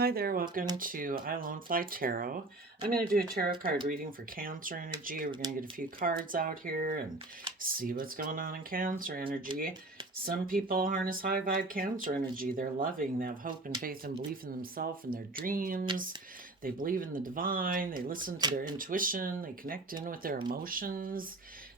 Hi there, welcome to I Alone Fly Tarot. I'm going to do a tarot card reading for Cancer energy. We're going to get a few cards out here and see what's going on in Cancer energy. Some people harness high vibe Cancer energy. They're loving, they have hope and faith and belief in themselves and their dreams. They believe in the divine, they listen to their intuition, they connect in with their emotions.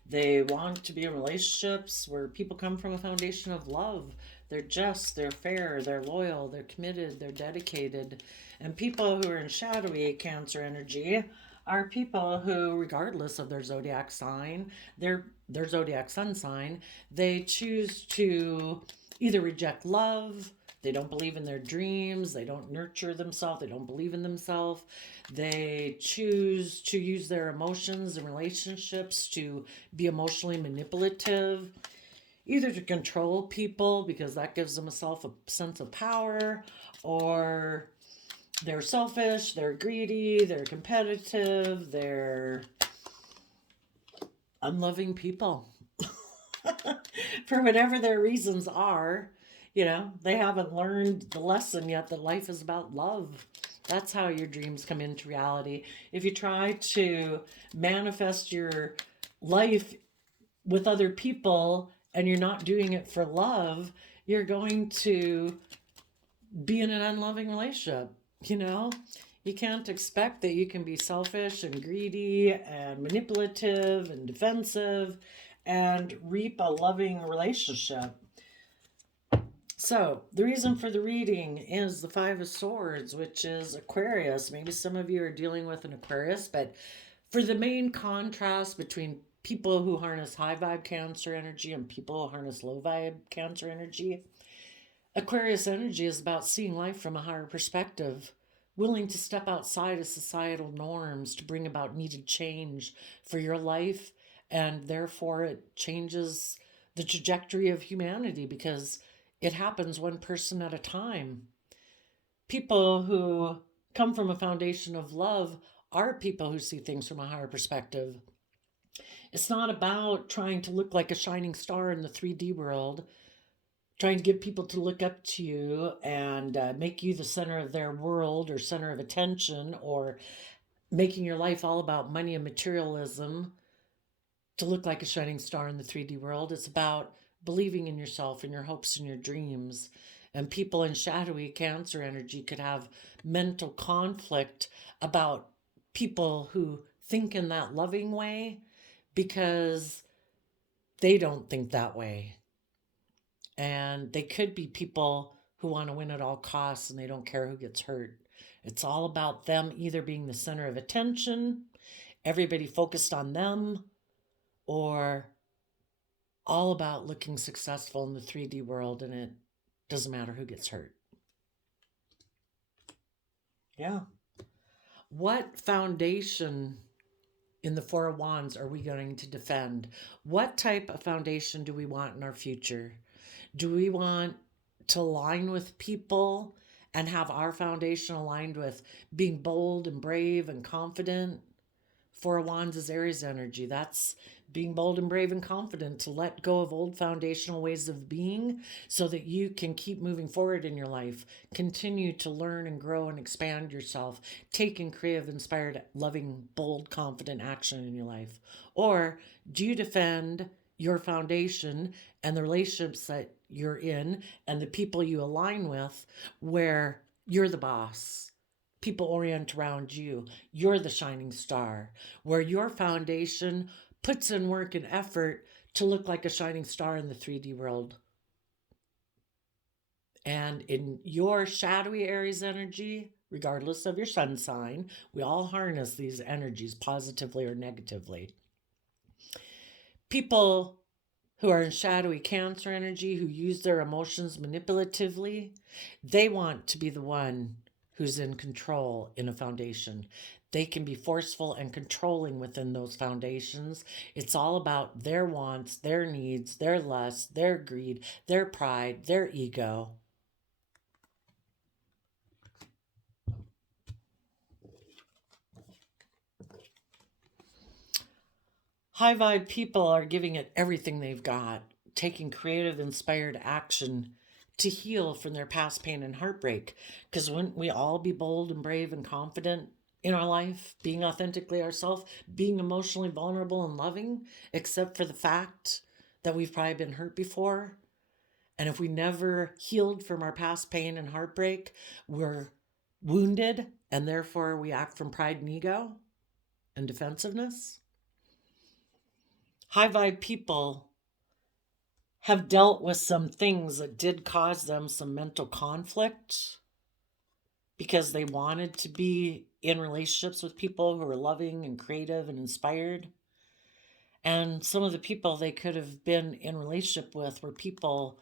They want to be in relationships where people come from a foundation of love. They're just, they're fair, they're loyal, they're committed, they're dedicated. And people who are in shadowy Cancer energy are people who, regardless of their zodiac sign, their zodiac sun sign, they choose to either reject love, they don't believe in their dreams, they don't nurture themselves, they don't believe in themselves. They choose to use their emotions and relationships to be emotionally manipulative, either to control people because that gives them a sense of power, or they're selfish, they're greedy, they're competitive, they're unloving people. For whatever their reasons are, they haven't learned the lesson yet that life is about love. That's how your dreams come into reality. If you try to manifest your life with other people and you're not doing it for love, you're going to be in an unloving relationship. You can't expect that you can be selfish and greedy and manipulative and defensive and reap a loving relationship. So, the reason for the reading is the Five of Swords, which is Aquarius. Maybe some of you are dealing with an Aquarius, but for the main contrast between people who harness high vibe Cancer energy and people who harness low vibe Cancer energy, Aquarius energy is about seeing life from a higher perspective, willing to step outside of societal norms to bring about needed change for your life, and therefore it changes the trajectory of humanity because it happens one person at a time. People who come from a foundation of love are people who see things from a higher perspective. It's not about trying to look like a shining star in the 3D world, trying to get people to look up to you and make you the center of their world or center of attention, or making your life all about money and materialism to look like a shining star in the 3D world. It's about believing in yourself and your hopes and your dreams. And people in shadowy Cancer energy could have mental conflict about people who think in that loving way because they don't think that way. And they could be people who want to win at all costs and they don't care who gets hurt. It's all about them either being the center of attention, everybody focused on them, or all about looking successful in the 3D world, and it doesn't matter who gets hurt. Yeah. What foundation in the Four of Wands are we going to defend? What type of foundation do we want in our future? Do we want to align with people and have our foundation aligned with being bold and brave and confident? Four of Wands is Aries energy. That's being bold and brave and confident to let go of old foundational ways of being so that you can keep moving forward in your life, continue to learn and grow and expand yourself, taking creative, inspired, loving, bold, confident action in your life? Or do you defend your foundation and the relationships that you're in and the people you align with where you're the boss? People orient around you. You're the shining star, where your foundation puts in work and effort to look like a shining star in the 3D world. And in your shadowy Aries energy, regardless of your sun sign, we all harness these energies positively or negatively. People who are in shadowy Cancer energy, who use their emotions manipulatively, they want to be the one who's in control in a foundation. They can be forceful and controlling within those foundations. It's all about their wants, their needs, their lust, their greed, their pride, their ego. High vibe people are giving it everything they've got, taking creative, inspired action to heal from their past pain and heartbreak. Because wouldn't we all be bold and brave and confident in our life, being authentically ourselves, being emotionally vulnerable and loving, except for the fact that we've probably been hurt before? And if we never healed from our past pain and heartbreak, we're wounded, and therefore we act from pride and ego and defensiveness. High vibe people have dealt with some things that did cause them some mental conflict because they wanted to be in relationships with people who were loving and creative and inspired. And some of the people they could have been in relationship with were people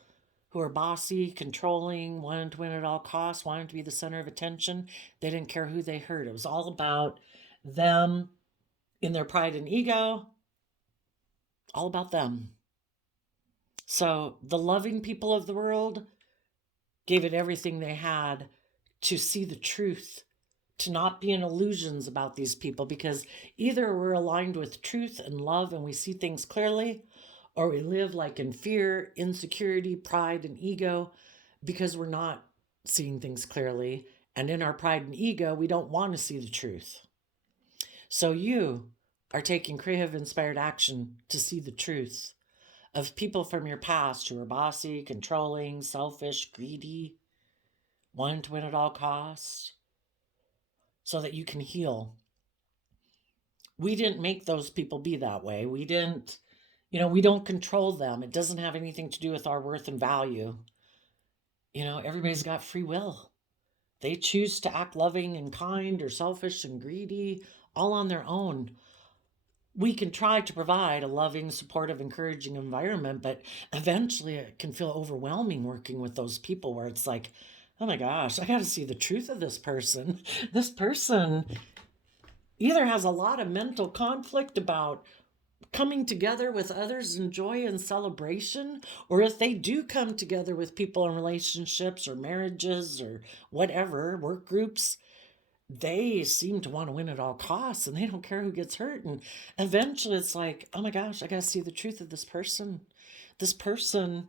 who were bossy, controlling, wanted to win at all costs, wanted to be the center of attention. They didn't care who they hurt. It was all about them in their pride and ego, all about them. So the loving people of the world gave it everything they had to see the truth, to not be in illusions about these people, because either we're aligned with truth and love and we see things clearly, or we live like in fear, insecurity, pride, and ego because we're not seeing things clearly. And in our pride and ego, we don't want to see the truth. So you are taking creative, inspired action to see the truth of people from your past who are bossy, controlling, selfish, greedy, wanting to win at all costs, so that you can heal. We didn't make those people be that way. We didn't, we don't control them. It doesn't have anything to do with our worth and value. Everybody's got free will. They choose to act loving and kind or selfish and greedy all on their own. We can try to provide a loving, supportive, encouraging environment, but eventually it can feel overwhelming working with those people where it's like, oh my gosh, I got to see the truth of this person. This person either has a lot of mental conflict about coming together with others in joy and celebration, or if they do come together with people in relationships or marriages or whatever, work groups, they seem to want to win at all costs and they don't care who gets hurt. And eventually it's like, oh my gosh, I got to see the truth of this person. This person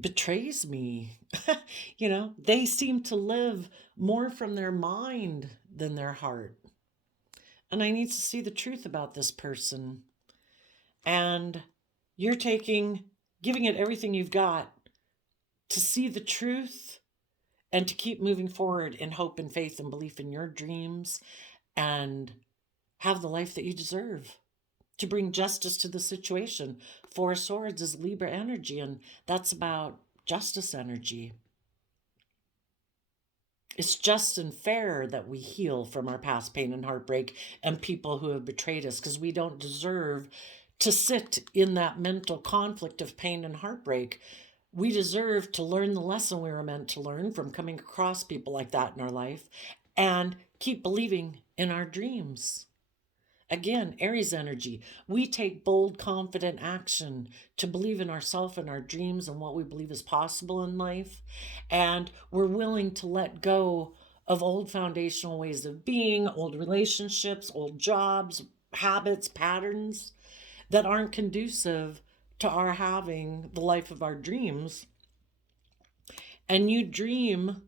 betrays me. They seem to live more from their mind than their heart. And I need to see the truth about this person. And you're giving it everything you've got to see the truth and to keep moving forward in hope and faith and belief in your dreams and have the life that you deserve, to bring justice to the situation. Four of Swords is Libra energy, and that's about justice energy. It's just and fair that we heal from our past pain and heartbreak and people who have betrayed us, because we don't deserve to sit in that mental conflict of pain and heartbreak. We deserve to learn the lesson we were meant to learn from coming across people like that in our life and keep believing in our dreams. Again, Aries energy. We take bold, confident action to believe in ourselves and our dreams and what we believe is possible in life. And we're willing to let go of old foundational ways of being, old relationships, old jobs, habits, patterns that aren't conducive to our having the life of our dreams. And you dream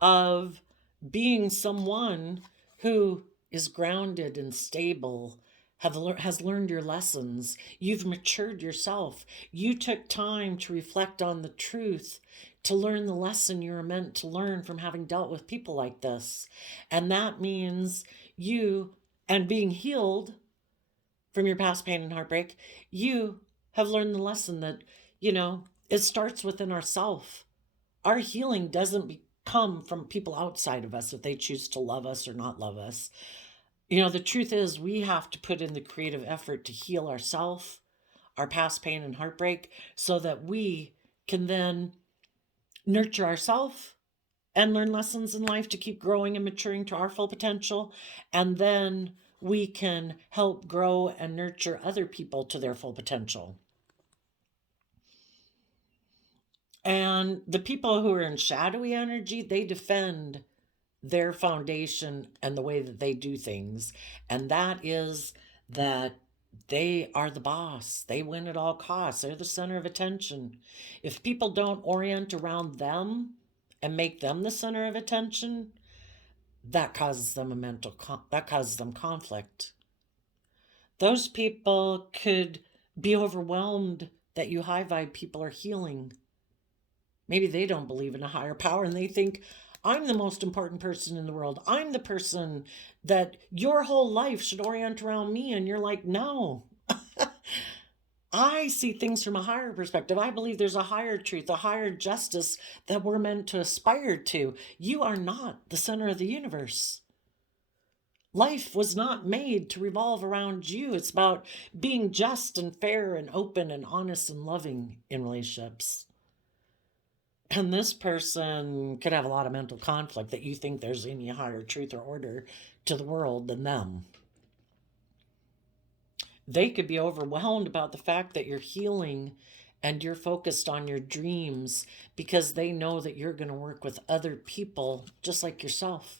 of being someone who is grounded and stable, has learned your lessons. You've matured yourself. You took time to reflect on the truth, to learn the lesson you were meant to learn from having dealt with people like this. And that means and being healed from your past pain and heartbreak, you have learned the lesson that, it starts within ourselves. Our healing doesn't come from people outside of us if they choose to love us or not love us. The truth is we have to put in the creative effort to heal ourselves, our past pain and heartbreak, so that we can then nurture ourselves and learn lessons in life to keep growing and maturing to our full potential. And then we can help grow and nurture other people to their full potential. And the people who are in shadowy energy, they defend their foundation and the way that they do things. And that is that They are the boss. They win at all costs. They're the center of attention. If people don't orient around them and make them the center of attention, that causes them that causes them conflict. Those people could be overwhelmed that you high vibe people are healing. Maybe they don't believe in a higher power and they think, I'm the most important person in the world. I'm the person that your whole life should orient around me. And you're like, no. I see things from a higher perspective. I believe there's a higher truth, a higher justice that we're meant to aspire to. You are not the center of the universe. Life was not made to revolve around you. It's about being just and fair and open and honest and loving in relationships. And this person could have a lot of mental conflict that you think there's any higher truth or order to the world than them. They could be overwhelmed about the fact that you're healing and you're focused on your dreams because they know that you're going to work with other people just like yourself.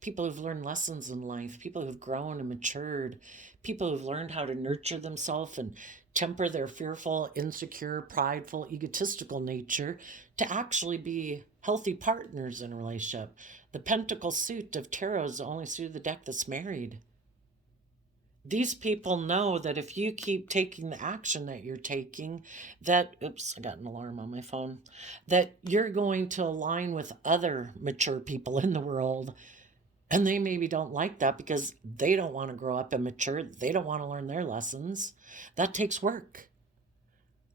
People who've learned lessons in life, people who've grown and matured, people who've learned how to nurture themselves and temper their fearful, insecure, prideful, egotistical nature to actually be healthy partners in a relationship. The Pentacle suit of Tarot is the only suit of the deck that's married. These people know that if you keep taking the action that you're taking, that, oops, I got an alarm on my phone, that you're going to align with other mature people in the world. And they maybe don't like that because they don't want to grow up and mature. They don't want to learn their lessons. That takes work.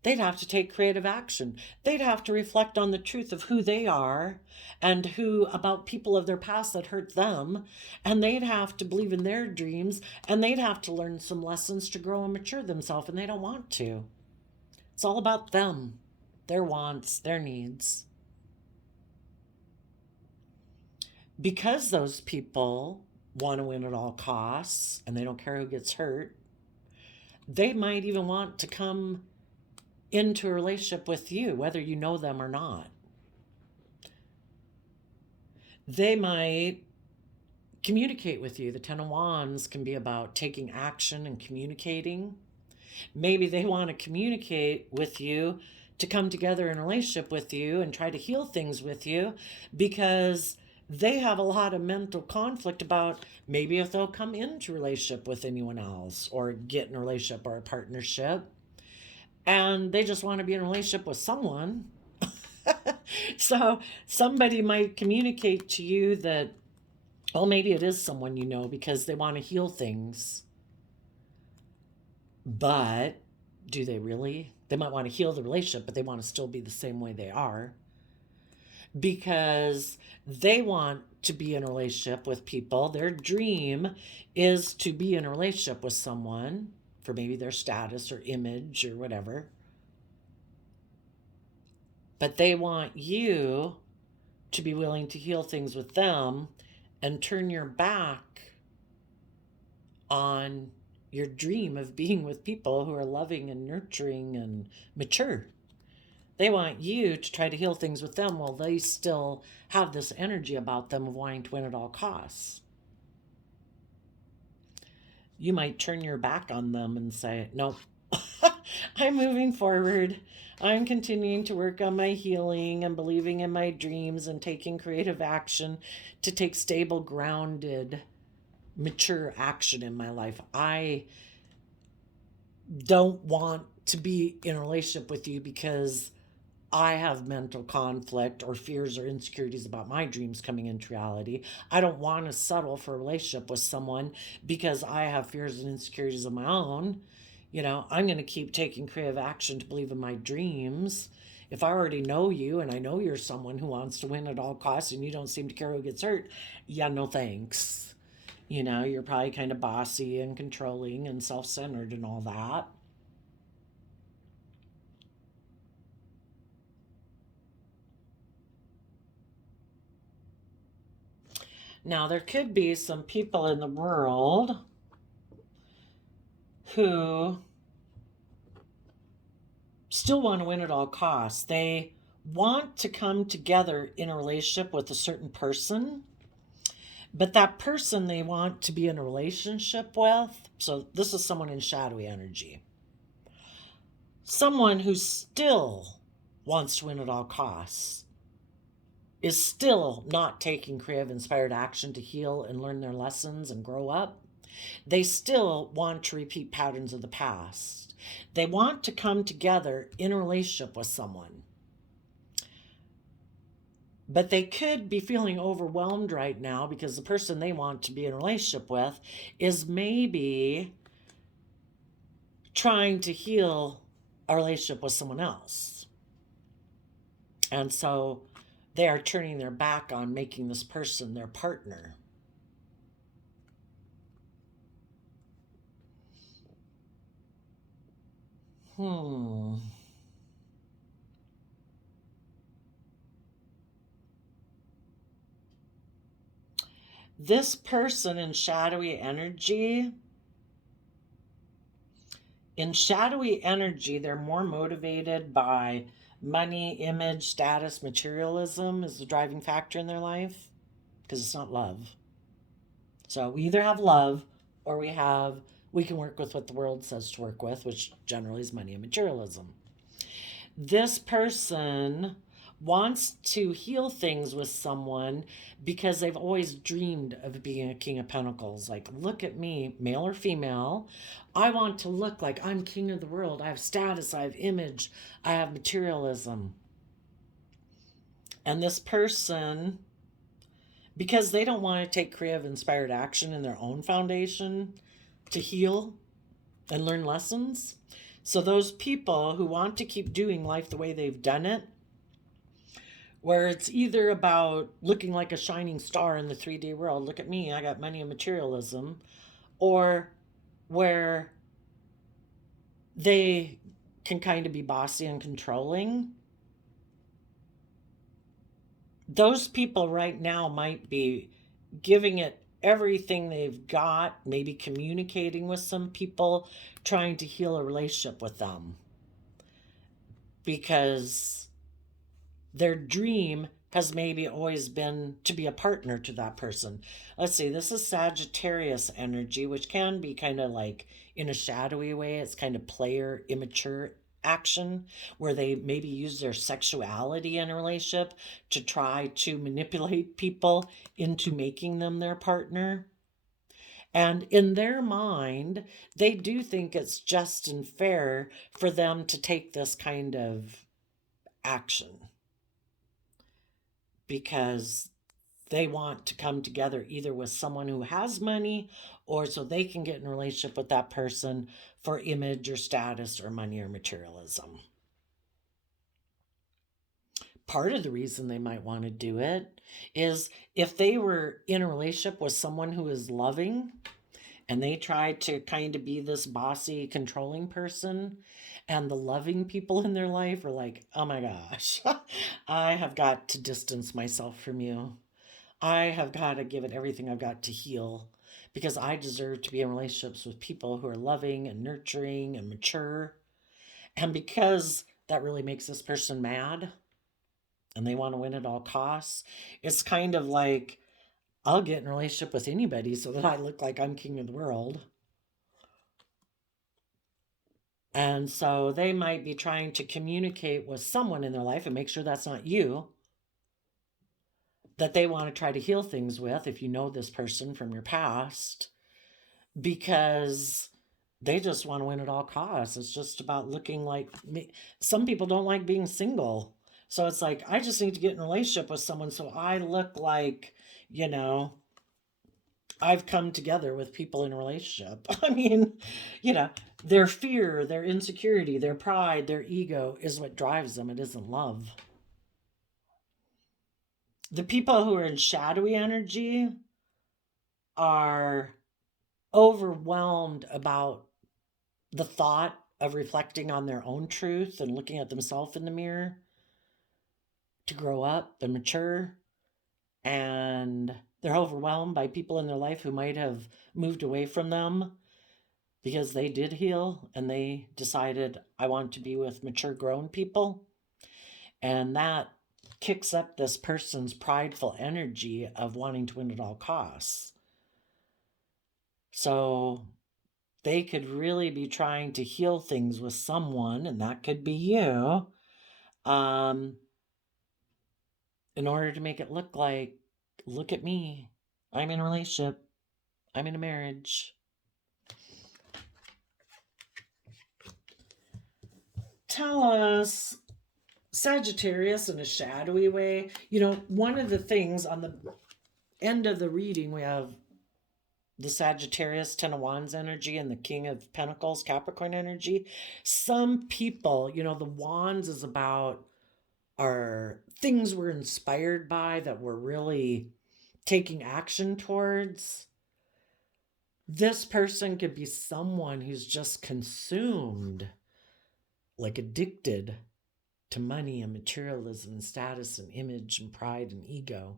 They'd have to take creative action. They'd have to reflect on the truth of who they are and who about people of their past that hurt them. And they'd have to believe in their dreams and they'd have to learn some lessons to grow and mature themselves. And they don't want to. It's all about them, their wants, their needs. Because those people want to win at all costs and they don't care who gets hurt, they might even want to come into a relationship with you, whether you know them or not. They might communicate with you. The Ten of Wands can be about taking action and communicating. Maybe they want to communicate with you to come together in a relationship with you and try to heal things with you because they have a lot of mental conflict about maybe if they'll come into a relationship with anyone else or get in a relationship or a partnership. And they just want to be in a relationship with someone. So somebody might communicate to you that, oh, maybe it is someone you know because they want to heal things. But do they really? They might want to heal the relationship, but they want to still be the same way they are. Because they want to be in a relationship with people. Their dream is to be in a relationship with someone for maybe their status or image or whatever. But they want you to be willing to heal things with them and turn your back on your dream of being with people who are loving and nurturing and mature. They want you to try to heal things with them while they still have this energy about them of wanting to win at all costs. You might turn your back on them and say, no, I'm moving forward. I'm continuing to work on my healing and believing in my dreams and taking creative action to take stable, grounded, mature action in my life. I don't want to be in a relationship with you because I have mental conflict or fears or insecurities about my dreams coming into reality. I don't want to settle for a relationship with someone because I have fears and insecurities of my own. You know, I'm going to keep taking creative action to believe in my dreams. If I already know you and I know you're someone who wants to win at all costs and you don't seem to care who gets hurt, yeah, no thanks. You know, you're probably kind of bossy and controlling and self-centered and all that. Now, there could be some people in the world who still want to win at all costs. They want to come together in a relationship with a certain person, But that person they want to be in a relationship with, so this is someone in shadowy energy, someone who still wants to win at all costs, is still not taking creative inspired action to heal and learn their lessons and grow up. They still want to repeat patterns of the past. They want to come together in a relationship with someone. But they could be feeling overwhelmed right now because the person they want to be in a relationship with is maybe trying to heal a relationship with someone else. And so they are turning their back on making this person their partner. This person in shadowy energy, they're more motivated by money, image, status, materialism is the driving factor in their life, because it's not love. So we either have love or we can work with what the world says to work with, which generally is money and materialism. This person wants to heal things with someone because they've always dreamed of being a king of pentacles. Like, look at me, male or female. I want to look like I'm king of the world. I have status, I have image, I have materialism. And this person, because they don't want to take creative inspired action in their own foundation to heal and learn lessons. So those people who want to keep doing life the way they've done it, where it's either about looking like a shining star in the 3D world, look at me, I got money and materialism, or where they can kind of be bossy and controlling. Those people right now might be giving it everything they've got, maybe communicating with some people, trying to heal a relationship with them. Because their dream has maybe always been to be a partner to that person. Let's see, this is Sagittarius energy, which can be kind of like in a shadowy way. It's kind of player, immature action where they maybe use their sexuality in a relationship to try to manipulate people into making them their partner. And in their mind, they do think it's just and fair for them to take this kind of action because they want to come together either with someone who has money or so they can get in a relationship with that person for image or status or money or materialism. Part of the reason they might want to do it is if they were in a relationship with someone who is loving and they try to kind of be this bossy, controlling person, and the loving people in their life are like, oh my gosh, I have got to distance myself from you. I have got to give it everything I've got to heal because I deserve to be in relationships with people who are loving and nurturing and mature. And because that really makes this person mad and they want to win at all costs, it's kind of like, I'll get in a relationship with anybody so that I look like I'm king of the world. And so they might be trying to communicate with someone in their life and make sure that's not you, that they want to try to heal things with if you know this person from your past, because they just want to win at all costs. It's just about looking like me. Some people don't like being single. So it's like, I just need to get in a relationship with someone so I look like, I've come together with people in a relationship. I mean, their fear, their insecurity, their pride, their ego is what drives them. It isn't love. The people who are in shadowy energy are overwhelmed about the thought of reflecting on their own truth and looking at themselves in the mirror to grow up and mature. And they're overwhelmed by people in their life who might have moved away from them because they did heal and they decided, I want to be with mature grown people. And that kicks up this person's prideful energy of wanting to win at all costs. So they could really be trying to heal things with someone, and that could be you, in order to make it look like, look at me, I'm in a relationship, I'm in a marriage. Tell us, Sagittarius, in a shadowy way. One of the things on the end of the reading, we have the Sagittarius, Ten of Wands energy, and the King of Pentacles, Capricorn energy. Some people, the Wands is about our things we're inspired by that we're really taking action towards. This person could be someone who's just consumed, like addicted to money and materialism and status and image and pride and ego.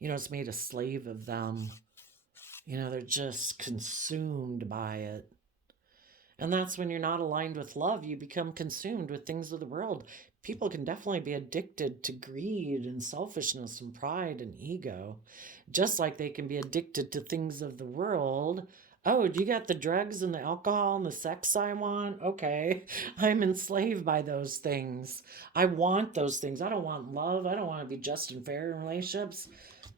It's made a slave of them. They're just consumed by it. And that's when you're not aligned with love. You become consumed with things of the world. People can definitely be addicted to greed and selfishness and pride and ego, just like they can be addicted to things of the world. Oh, do you got the drugs and the alcohol and the sex I want? Okay, I'm enslaved by those things. I want those things. I don't want love. I don't want to be just and fair in relationships.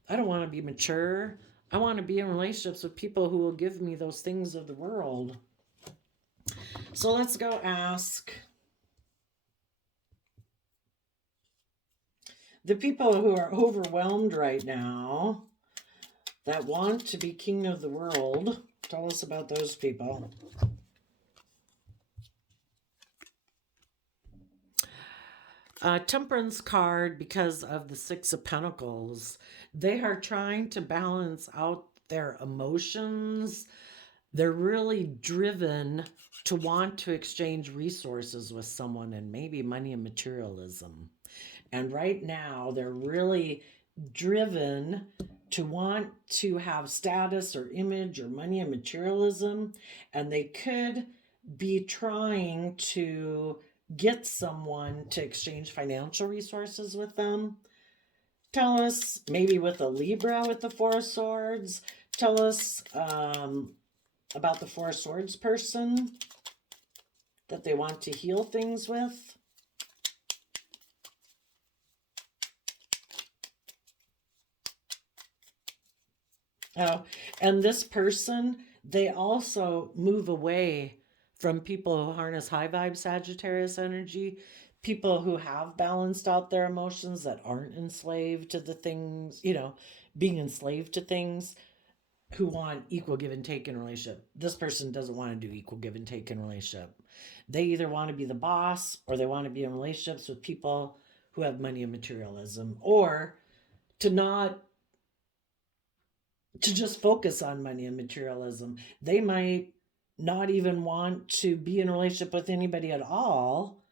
I don't want to be mature. I want to be in relationships with people who will give me those things of the world. So let's go ask the people who are overwhelmed right now that want to be king of the world. Tell us about those people. Temperance card, because of the Six of Pentacles, they are trying to balance out their emotions. They're really driven to want to exchange resources with someone, and maybe money and materialism. And right now, they're really driven to want to have status or image or money and materialism. And they could be trying to get someone to exchange financial resources with them. Tell us, maybe with a Libra with the Four of Swords. Tell us about the Four of Swords person that they want to heal things with. Oh, and this person, they also move away from people who harness high vibe Sagittarius energy, people who have balanced out their emotions, that aren't enslaved to the things, being enslaved to things, who want equal give and take in a relationship. This person doesn't want to do equal give and take in a relationship. They either want to be the boss, or they want to be in relationships with people who have money and materialism, or to just focus on money and materialism. They might not even want to be in a relationship with anybody at all,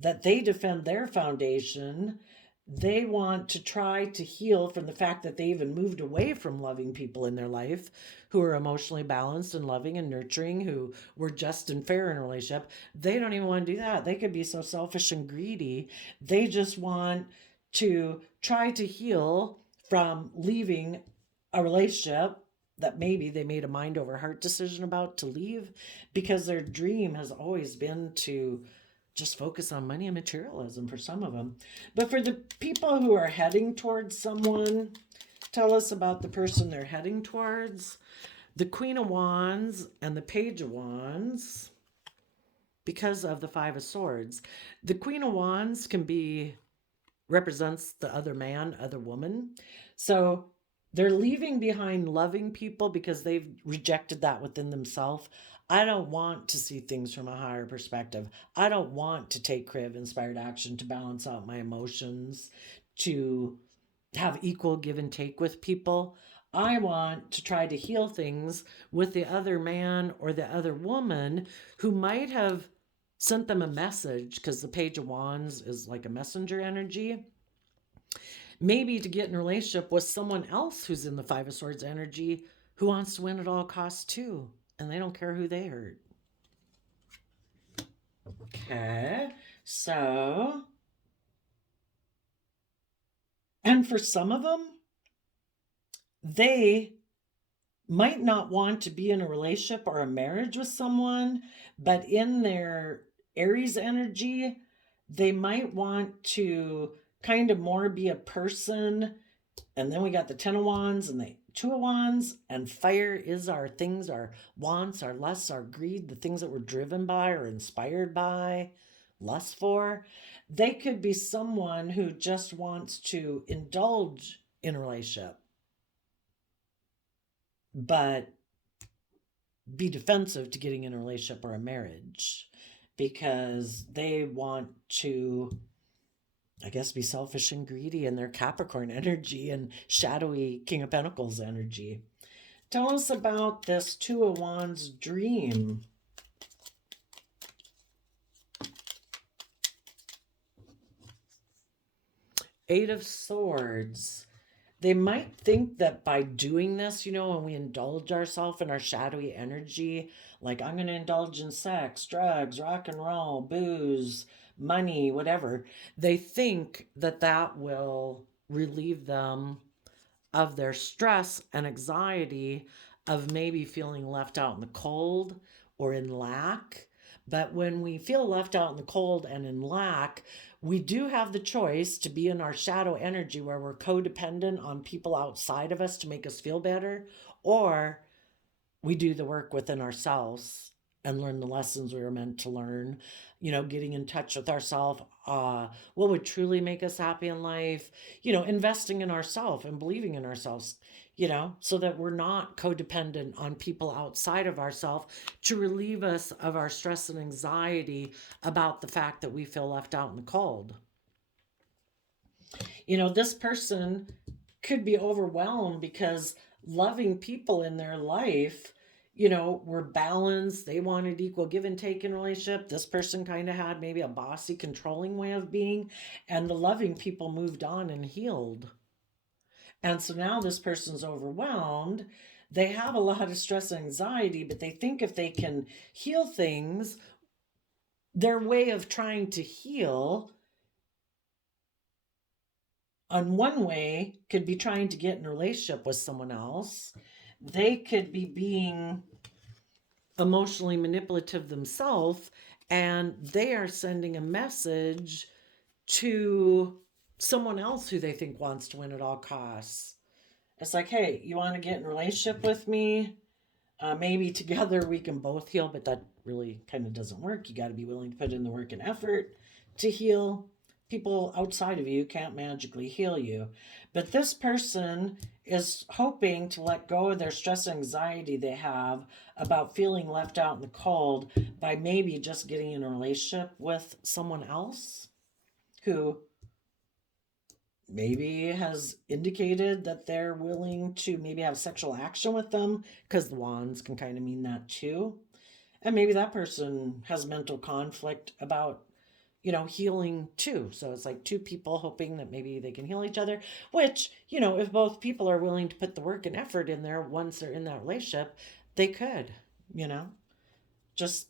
that they defend their foundation. They want to try to heal from the fact that they even moved away from loving people in their life who are emotionally balanced and loving and nurturing, who were just and fair in a relationship. They don't even want to do that. They could be so selfish and greedy. They just want to try to heal from leaving a relationship that maybe they made a mind over heart decision about to leave, because their dream has always been to just focus on money and materialism for some of them. But for the people who are heading towards someone, tell us about the person they're heading towards. The Queen of Wands and the Page of Wands, because of the Five of Swords. The Queen of Wands represents the other man, other woman. So they're leaving behind loving people because they've rejected that within themselves. I don't want to see things from a higher perspective. I don't want to take creative inspired action to balance out my emotions, to have equal give and take with people. I want to try to heal things with the other man or the other woman who might have sent them a message, because the Page of Wands is like a messenger energy. Maybe to get in a relationship with someone else who's in the Five of Swords energy, who wants to win at all costs too, and they don't care who they hurt. Okay, so And for some of them, they might not want to be in a relationship or a marriage with someone, but in their Aries energy, they might want to kind of more be a person. And then we got the 10 of Wands and the 2 of Wands, and fire is our things, our wants, our lusts, our greed, the things that we're driven by or inspired by, lust for. They could be someone who just wants to indulge in a relationship, but be defensive to getting in a relationship or a marriage because they want to, I guess, be selfish and greedy in their Capricorn energy and shadowy King of Pentacles energy. Tell us about this 2 of Wands dream. Eight of Swords. They might think that by doing this, when we indulge ourselves in our shadowy energy, like I'm going to indulge in sex, drugs, rock and roll, booze, money, whatever, they think that that will relieve them of their stress and anxiety of maybe feeling left out in the cold or in lack. But when we feel left out in the cold and in lack, we do have the choice to be in our shadow energy where we're codependent on people outside of us to make us feel better, or we do the work within ourselves and learn the lessons we were meant to learn, getting in touch with ourselves, what would truly make us happy in life, investing in ourselves and believing in ourselves, so that we're not codependent on people outside of ourselves to relieve us of our stress and anxiety about the fact that we feel left out in the cold. This person could be overwhelmed because loving people in their life, were balanced. They wanted equal give and take in relationship. This person kind of had maybe a bossy, controlling way of being, and the loving people moved on and healed. And so now this person's overwhelmed. They have a lot of stress and anxiety, but they think if they can heal things, their way of trying to heal on one way could be trying to get in a relationship with someone else. They could be being emotionally manipulative themselves, and they are sending a message to someone else who they think wants to win at all costs. It's like, hey, you want to get in a relationship with me? Maybe together we can both heal, but that really kind of doesn't work. You got to be willing to put in the work and effort to heal. People outside of you can't magically heal you. But this person is hoping to let go of their stress and anxiety they have about feeling left out in the cold by maybe just getting in a relationship with someone else who maybe has indicated that they're willing to maybe have sexual action with them, because the wands can kind of mean that too. And maybe that person has mental conflict about healing too. So it's like two people hoping that maybe they can heal each other, which, if both people are willing to put the work and effort in there once they're in that relationship, they could,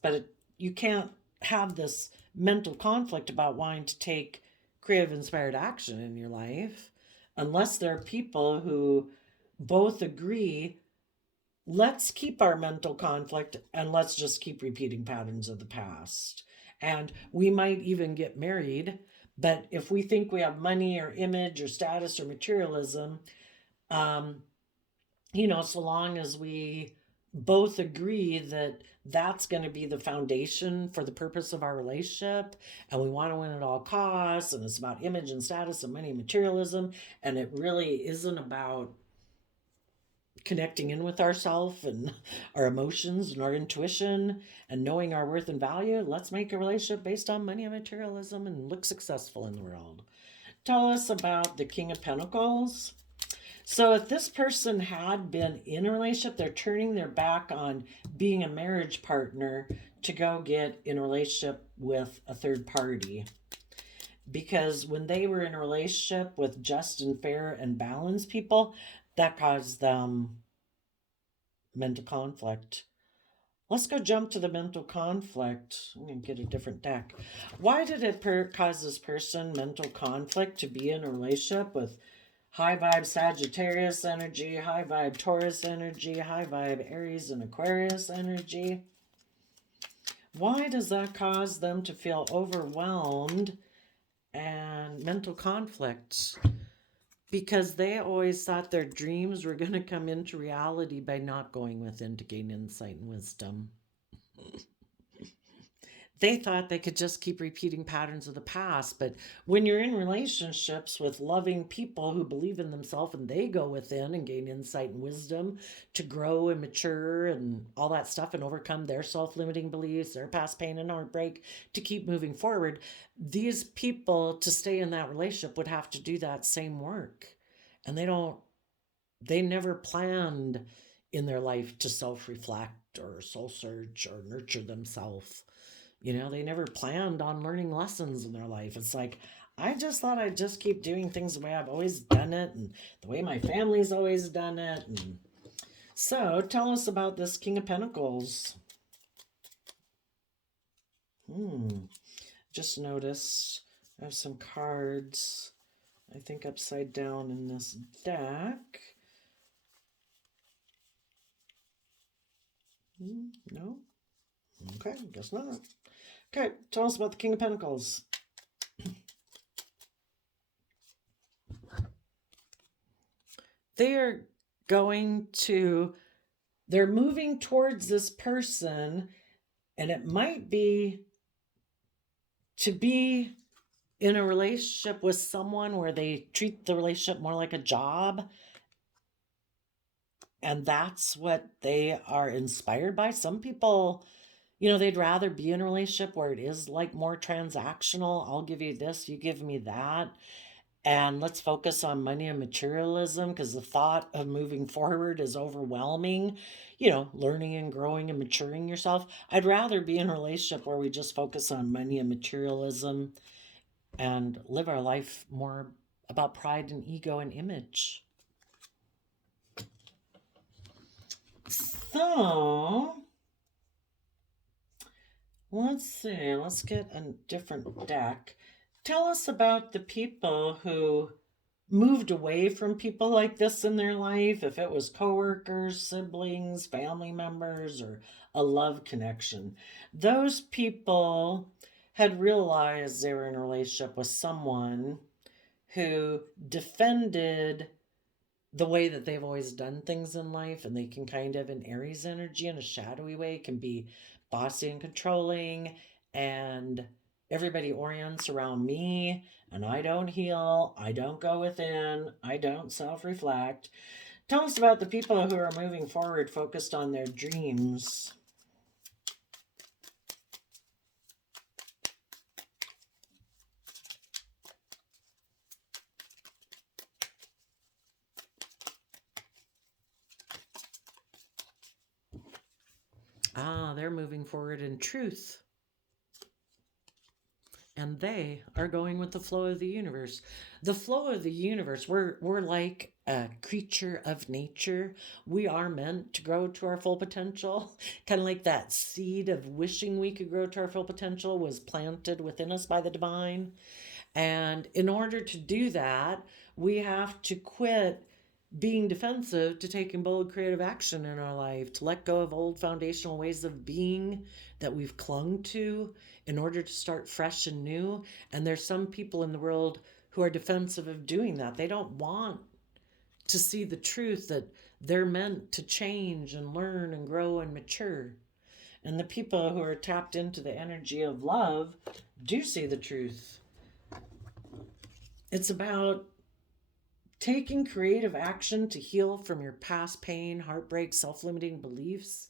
but you can't have this mental conflict about wanting to take creative inspired action in your life unless there are people who both agree, let's keep our mental conflict and let's just keep repeating patterns of the past. And we might even get married, but if we think we have money or image or status or materialism, so long as we both agree that that's going to be the foundation for the purpose of our relationship, and we want to win at all costs, and it's about image and status and money and materialism, and it really isn't about connecting in with ourselves and our emotions and our intuition and knowing our worth and value, let's make a relationship based on money and materialism and look successful in the world. Tell us about the King of Pentacles. So if this person had been in a relationship, they're turning their back on being a marriage partner to go get in a relationship with a third party. Because when they were in a relationship with just and fair and balanced people, that caused them mental conflict. Let's go jump to the mental conflict. I'm going to get a different deck. Why did it cause this person mental conflict to be in a relationship with high vibe Sagittarius energy, high vibe Taurus energy, high vibe Aries and Aquarius energy. Why does that cause them to feel overwhelmed and mental conflict? Because they always thought their dreams were going to come into reality by not going within to gain insight and wisdom. They thought they could just keep repeating patterns of the past. But when you're in relationships with loving people who believe in themselves and they go within and gain insight and wisdom to grow and mature and all that stuff and overcome their self-limiting beliefs, their past pain and heartbreak to keep moving forward, these people to stay in that relationship would have to do that same work. And they never planned in their life to self-reflect or soul search or nurture themselves. They never planned on learning lessons in their life. It's like, I just thought I'd just keep doing things the way I've always done it and the way my family's always done it. And so tell us about this King of Pentacles. Just noticed I have some cards, I think, upside down in this deck. No? Okay, guess not. Okay, tell us about the King of Pentacles. They're moving towards this person, and it might be to be in a relationship with someone where they treat the relationship more like a job. And that's what they are inspired by. Some people, they'd rather be in a relationship where it is like more transactional. I'll give you this, you give me that. And let's focus on money and materialism because the thought of moving forward is overwhelming. Learning and growing and maturing yourself. I'd rather be in a relationship where we just focus on money and materialism and live our life more about pride and ego and image. So, let's see. Let's get a different deck. Tell us about the people who moved away from people like this in their life, if it was coworkers, siblings, family members, or a love connection. Those people had realized they were in a relationship with someone who defended the way that they've always done things in life, and they can kind of, in Aries energy, in a shadowy way, can be bossy and controlling, and everybody orients around me, and I don't heal, I don't go within, I don't self-reflect. Tell us about the people who are moving forward focused on their dreams. They're moving forward in truth. And they are going with the flow of the universe. The flow of the universe, we're like a creature of nature. We are meant to grow to our full potential. Kind of like that seed of wishing we could grow to our full potential was planted within us by the divine. And in order to do that, we have to quit being defensive to taking bold creative action in our life, to let go of old foundational ways of being that we've clung to in order to start fresh and new. And there's some people in the world who are defensive of doing that. They don't want to see the truth that they're meant to change and learn and grow and mature. And the people who are tapped into the energy of love do see the truth. It's about taking creative action to heal from your past pain, heartbreak, self-limiting beliefs,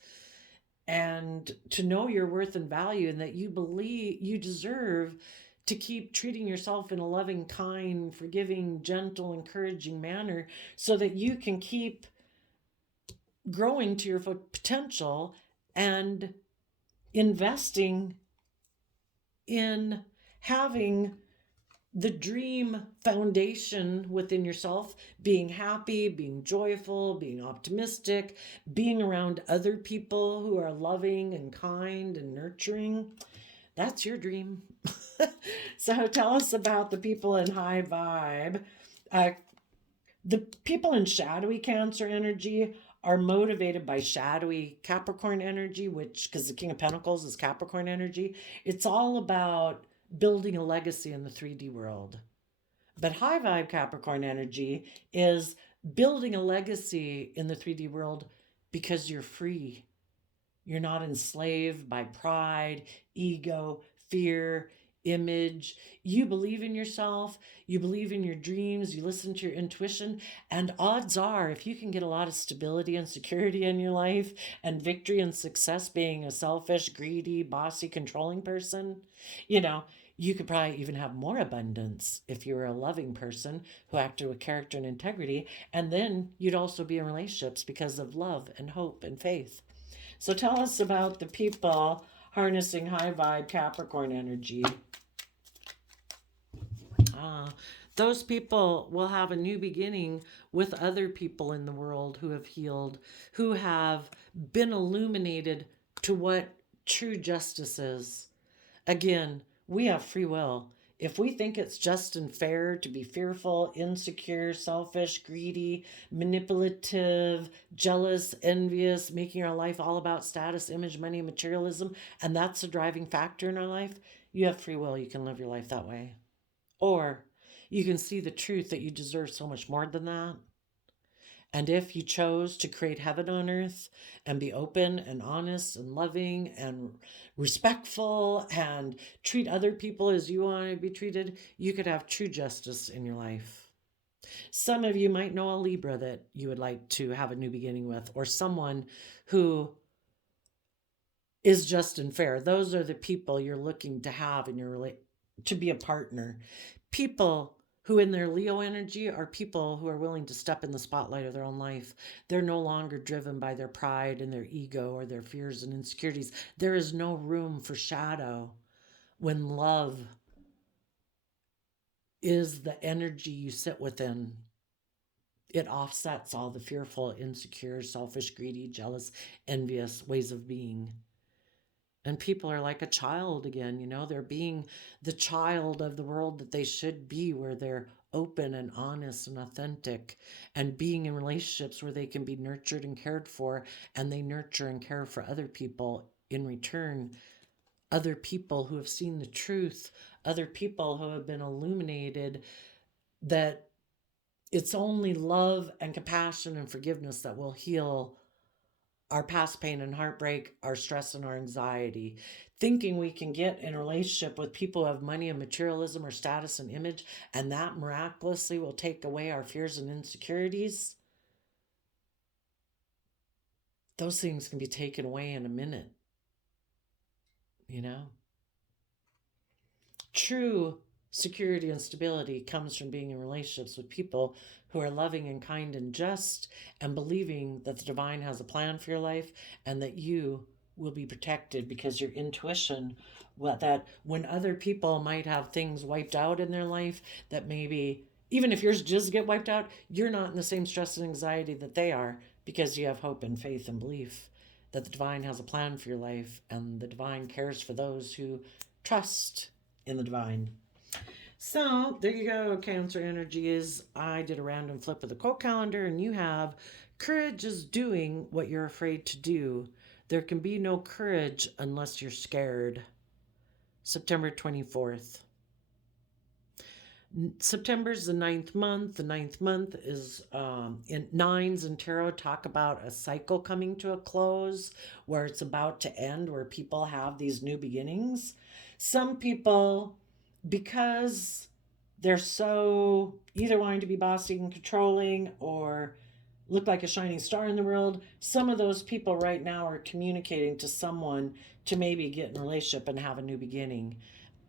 and to know your worth and value, and that you believe you deserve to keep treating yourself in a loving, kind, forgiving, gentle, encouraging manner so that you can keep growing to your full potential and investing in having the dream foundation within yourself, being happy, being joyful, being optimistic, being around other people who are loving and kind and nurturing. That's your dream. So tell us about the people in high vibe. The people in shadowy Cancer energy are motivated by shadowy Capricorn energy, which, because the King of Pentacles is Capricorn energy, it's all about building a legacy in the 3D world. But high vibe Capricorn energy is building a legacy in the 3D world because you're free. You're not enslaved by pride, ego, fear, image. You believe in yourself, you believe in your dreams, you listen to your intuition, and odds are, if you can get a lot of stability and security in your life and victory and success being a selfish, greedy, bossy, controlling person, you know, you could probably even have more abundance if you were a loving person who acted with character and integrity. And then you'd also be in relationships because of love and hope and faith. So tell us about the people harnessing high vibe Capricorn energy. Uh, those people will have a new beginning with other people in the world who have healed, who have been illuminated to what true justice is. Again, we have free will. If we think it's just and fair to be fearful, insecure, selfish, greedy, manipulative, jealous, envious, making our life all about status, image, money, materialism, and that's a driving factor in our life, you have free will. You can live your life that way. Or you can see the truth that you deserve so much more than that. And if you chose to create heaven on earth and be open and honest and loving and respectful and treat other people as you want to be treated, you could have true justice in your life. Some of you might know a Libra that you would like to have a new beginning with, or someone who is just and fair. Those are the people you're looking to have in your to be a partner. People who in their Leo energy are people who are willing to step in the spotlight of their own life. They're no longer driven by their pride and their ego or their fears and insecurities. There is no room for shadow when love is the energy you sit within. It offsets all the fearful, insecure, selfish, greedy, jealous, envious ways of being. And people are like a child again, they're being the child of the world that they should be, where they're open and honest and authentic, and being in relationships where they can be nurtured and cared for, and they nurture and care for other people in return. Other people who have seen the truth, other people who have been illuminated that it's only love and compassion and forgiveness that will heal our past pain and heartbreak, our stress and our anxiety. Thinking we can get in a relationship with people who have money and materialism or status and image, and that miraculously will take away our fears and insecurities. Those things can be taken away in a minute. True security and stability comes from being in relationships with people who are loving and kind and just, and believing that the divine has a plan for your life and that you will be protected, because your intuition, that when other people might have things wiped out in their life, that maybe even if yours just get wiped out, you're not in the same stress and anxiety that they are, because you have hope and faith and belief that the divine has a plan for your life, and the divine cares for those who trust in the divine. So there you go, Cancer energies. I did a random flip of the quote calendar, and you have courage is doing what you're afraid to do. There can be no courage unless you're scared. September 24th. September's the ninth month. The ninth month is in nines and tarot talk about a cycle coming to a close, where it's about to end, where people have these new beginnings. Some people, because they're so either wanting to be bossy and controlling or look like a shining star in the world, some of those people right now are communicating to someone to maybe get in a relationship and have a new beginning.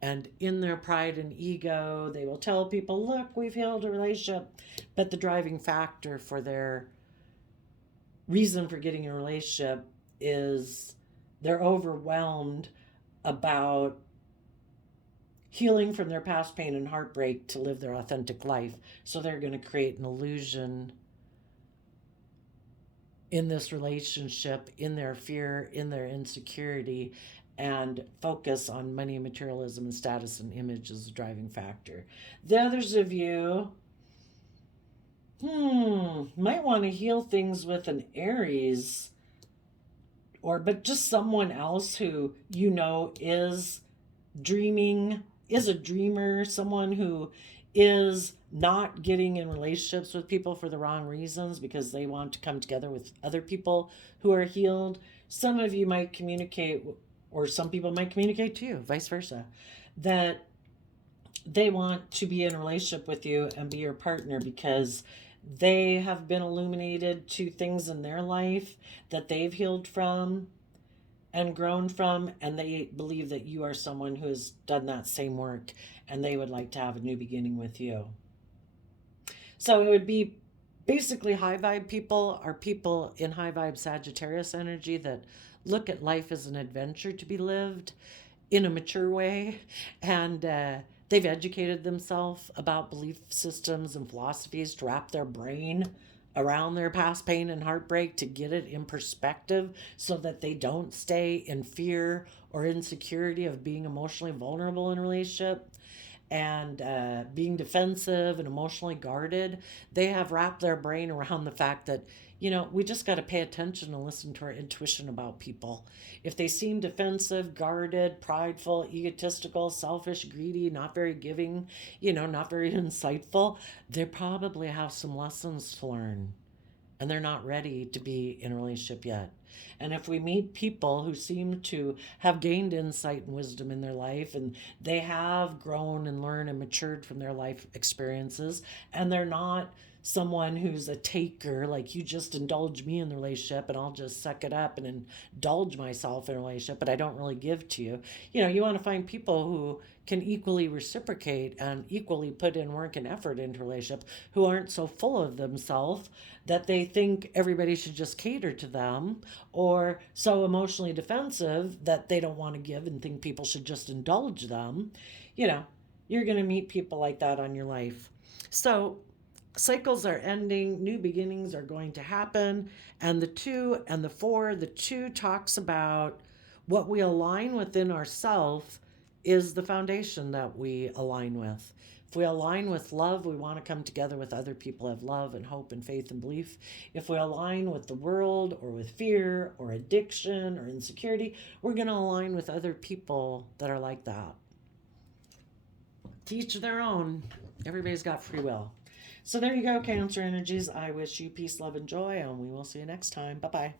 And in their pride and ego, they will tell people, look, we've healed a relationship. But the driving factor for their reason for getting a relationship is they're overwhelmed about healing from their past pain and heartbreak to live their authentic life. So they're going to create an illusion in this relationship, in their fear, in their insecurity, and focus on money, materialism, and status and image as a driving factor. The others of you Might want to heal things with an Aries, but just someone else who is dreaming, is a dreamer, someone who is not getting in relationships with people for the wrong reasons because they want to come together with other people who are healed. Some of you might communicate, or some people might communicate to you, vice versa, that they want to be in a relationship with you and be your partner because they have been illuminated to things in their life that they've healed from and grown from, and they believe that you are someone who has done that same work and they would like to have a new beginning with you. So it would be basically high vibe people are people in high vibe Sagittarius energy that look at life as an adventure to be lived in a mature way, and they've educated themselves about belief systems and philosophies to wrap their brain around their past pain and heartbreak to get it in perspective so that they don't stay in fear or insecurity of being emotionally vulnerable in a relationship and being defensive and emotionally guarded. They have wrapped their brain around the fact that, we just got to pay attention and listen to our intuition about people. If they seem defensive, guarded, prideful, egotistical, selfish, greedy, not very giving, not very insightful, they probably have some lessons to learn and they're not ready to be in a relationship yet. And if we meet people who seem to have gained insight and wisdom in their life, and they have grown and learned and matured from their life experiences, and they're not someone who's a taker, like you just indulge me in the relationship and I'll just suck it up and indulge myself in a relationship, but I don't really give to you. You want to find people who can equally reciprocate and equally put in work and effort into relationships, who aren't so full of themselves that they think everybody should just cater to them, or so emotionally defensive that they don't want to give and think people should just indulge them. You're going to meet people like that on your life. So cycles are ending, new beginnings are going to happen. And the 2 and the 4, the 2 talks about what we align within ourselves is the foundation that we align with. If we align with love, we want to come together with other people who have love and hope and faith and belief. If we align with the world or with fear or addiction or insecurity, we're going to align with other people that are like that. To each their own. Everybody's got free will. So there you go, Cancer energies. I wish you peace, love, and joy, and we will see you next time. Bye-bye.